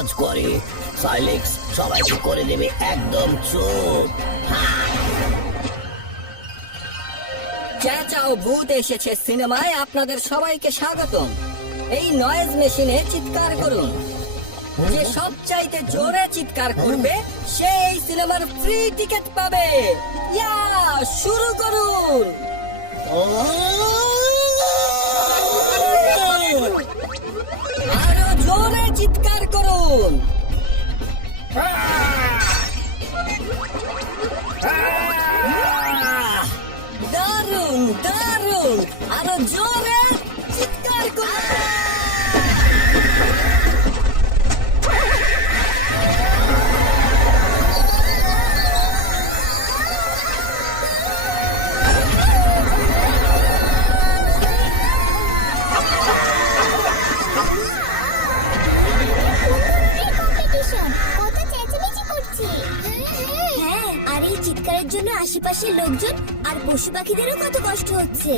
কাজ করে। সাইলেক্স সবাইকে করে দেবে একদম চুপ। চেঁচাও ভূত এসেছে সিনেমায় আপনাদের সবাইকে স্বাগতম। এই নয়েজ মেশিনে চিৎকার করুন। যে সবচাইতে জোরে চিৎকার করবে সে এই সিনেমার ফ্রি টিকিট পাবে। ইয়া শুরু করুন। আরো জোরে চিৎকার করুন। দারুণ দারুণ, আরো জোরে চিৎকার করুন। চিৎকারের জন্য আশেপাশের লোকজন আর পশু পাখিদেরও কত কষ্ট হচ্ছে।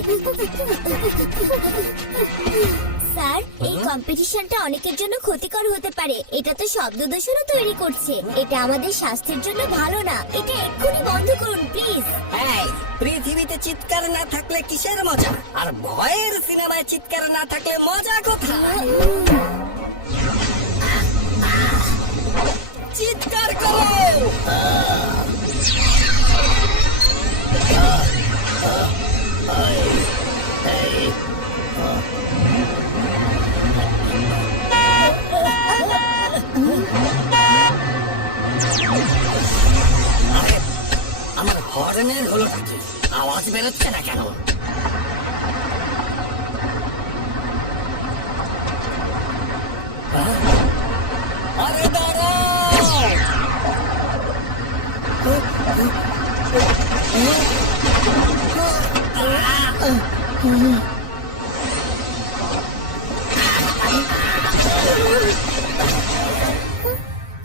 স্যার, এই কম্পিটিশনটা অনেকের জন্য ক্ষতিকর হতে পারে। এটা তো শব্দ দূষণও তৈরি করছে। এটা আমাদের স্বাস্থ্যের জন্য ভালো না। এটা এক্ষুনি বন্ধ করুন প্লিজ। এই পৃথিবীতে চিৎকার না থাকলে কিসের মজা? আর ভয়ের সিনেমায় চিৎকার না থাকলে মজা কোথায়? চিৎকার করো। আমার হর্নের হলোটা কি? আওয়াজ বেরোচ্ছে না কেন? আরে দাঁড়াও!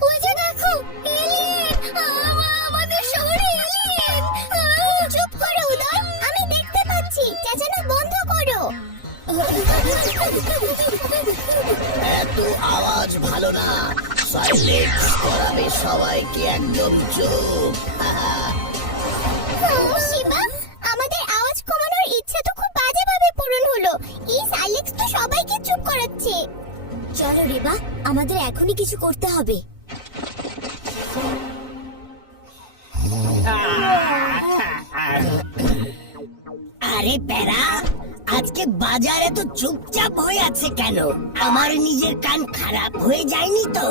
ওই যে দেখো, এলিয়েন! আমাদের শহরে এলিয়েন! চুপ করো উদয়, আমি দেখতে পাচ্ছি। চেঁচানো বন্ধ করো। এত আওয়াজ ভালো না। সাইলেক্স করাবে সবাইকে একদম চুপ। শিবা, আমাদের আওয়াজ কমানোর ইচ্ছা তো খুব বাজেভাবে পূরণ হলো। এই সাইলেক্স তো সবাইকে চুপ করাচ্ছে। চলো রিবা, আমাদের এখনই কিছু করতে হবে। আরে প্যারা, আজকে বাজারে তো চুপচাপ হয়ে আছে কেন? আমার নিজের কান খারাপ হয়ে যায়নি তো?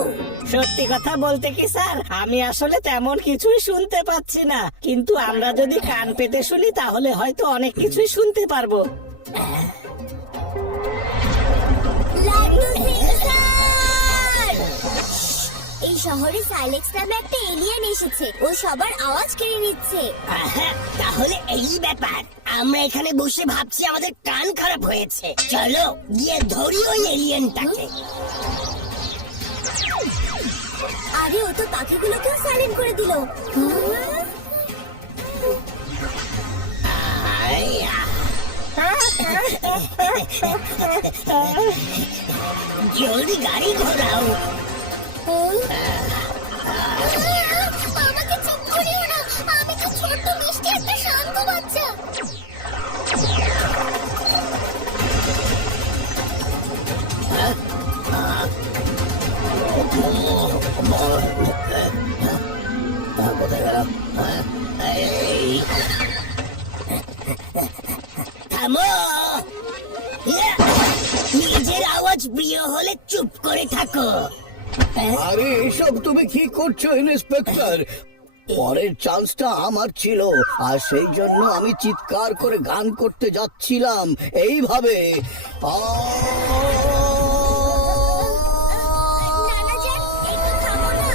সত্যি কথা বলতে কি স্যার, আমি আসলে তেমন কিছুই শুনতে পাচ্ছি না। কিন্তু আমরা যদি কান পেতে শুনি তাহলে হয়তো অনেক কিছুই শুনতে পারবো। লাড্ডু সিং স্যার! এই শহরে সাইলেক্স নামে একটা এলিয়েন এসেছে। ও সবার আওয়াজ কেড়ে নিচ্ছে। তাহলে এই ব্যাপার। আমরা এখানে বসে ভাবছি আমাদের কান খারাপ হয়েছে। চলো গিয়ে ধরি ওই এলিয়েনটাকে। আরে ও তো পাখিগুলোকেও সাইলেন্ট করে দিল। জলদি গাড়ি ঘোরাও। আমাকে চুপ করিও না, আমি তো ছোট্ট মিষ্টি একটা শান্ত বাচ্চা। কোথায় গেল? থামো! নিজের আওয়াজ প্রিয় হলে চুপ করে থাকো। আরে এসব তুমি কি করছো ইন্সপেক্টর? পরের চান্সটা আমার ছিল, আর সেই জন্য আমি চিৎকার করে গান করতে যাচ্ছিলাম এইভাবে। নানাজান, একটু থামো না।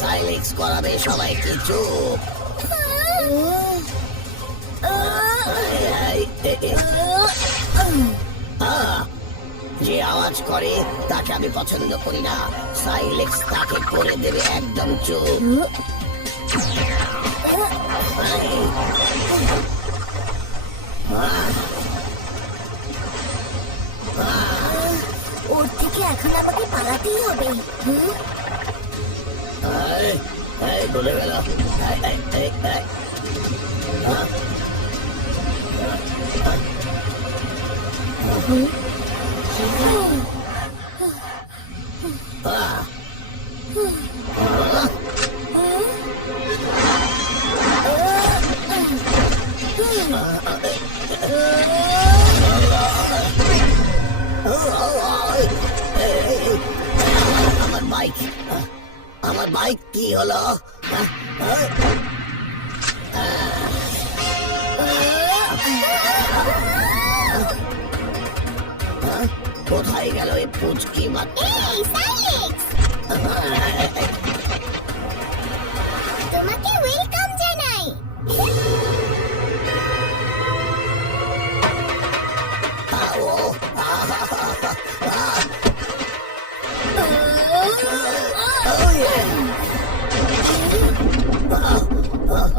সাইলেক্স করাবে সবাইকে চুপ। যে আওয়াজ করে তাকে আমি পছন্দ করি না। সাইলেক্স তাকে করে দেবে একদম চুপ। ওর থেকে এখন আমাকে পালাতেই হবে। বলে গেল। আমার বাইক কি হলো? কোথায় গেল এই পুচকি বাচ্চা? এই সাইলেক্স, তোমাকে ওয়েলকাম জানাই।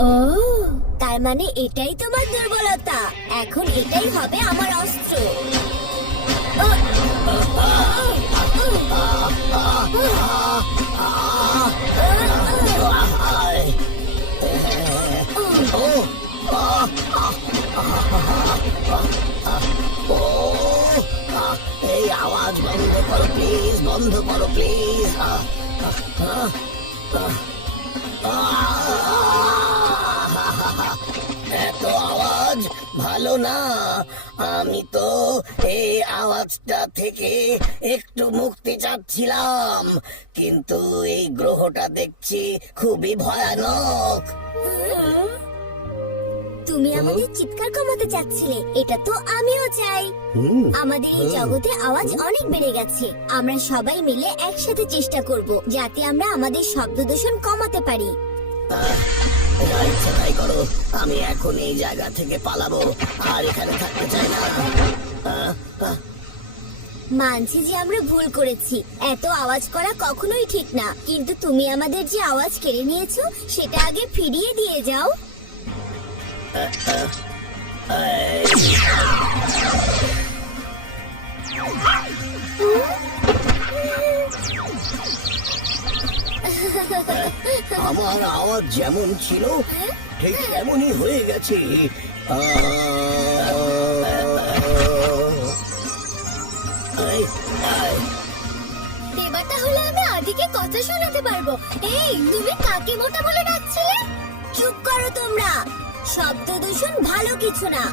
ও, তার মানে এটাই তোমার দুর্বলতা। এখন এটাই হবে আমার অস্ত্র। এই আওয়াজ বন্ধ করো প্লিজ, বন্ধ করো প্লিজ। এত আওয়াজ ভালো না। আমি তো এই আওয়াজটা থেকে একটু মুক্তি চাচ্ছিলাম, কিন্তু এই গ্রহটা দেখছি খুবই ভয়ানক। তুমি আমাদের চিৎকার কমাতে চাচ্ছিলে, এটা তো আমিও চাই। আমাদের এই জগতে আওয়াজ অনেক বেড়ে গেছে। আমরা সবাই মিলে একসাথে চেষ্টা করব যাতে আমরা আমাদের শব্দ দূষণ কমাতে পারি। যা ইচ্ছা তাই করো, আমি এখন এই জায়গা থেকে পালাবো, আর এখানে থাকতে চাই না। মানছি যে আমরা ভুল করেছি, এত আওয়াজ করা কখনোই ঠিক না, কিন্তু তুমি আমাদের যে আওয়াজ কেড়ে নিয়েছো সেটা আগে ফিরিয়ে দিয়ে যাও। আমার আওয়াজ যেমন ছিল ঠিক তেমনই হয়ে গেছে। এবার তাহলে আমি আদিকে কথা শোনাতে পারবো। এই, তুমি কাকে মোটা বলে ডাকছিলে? চুপ করো তোমরা, শব্দ দূষণ ভালো কিছু না।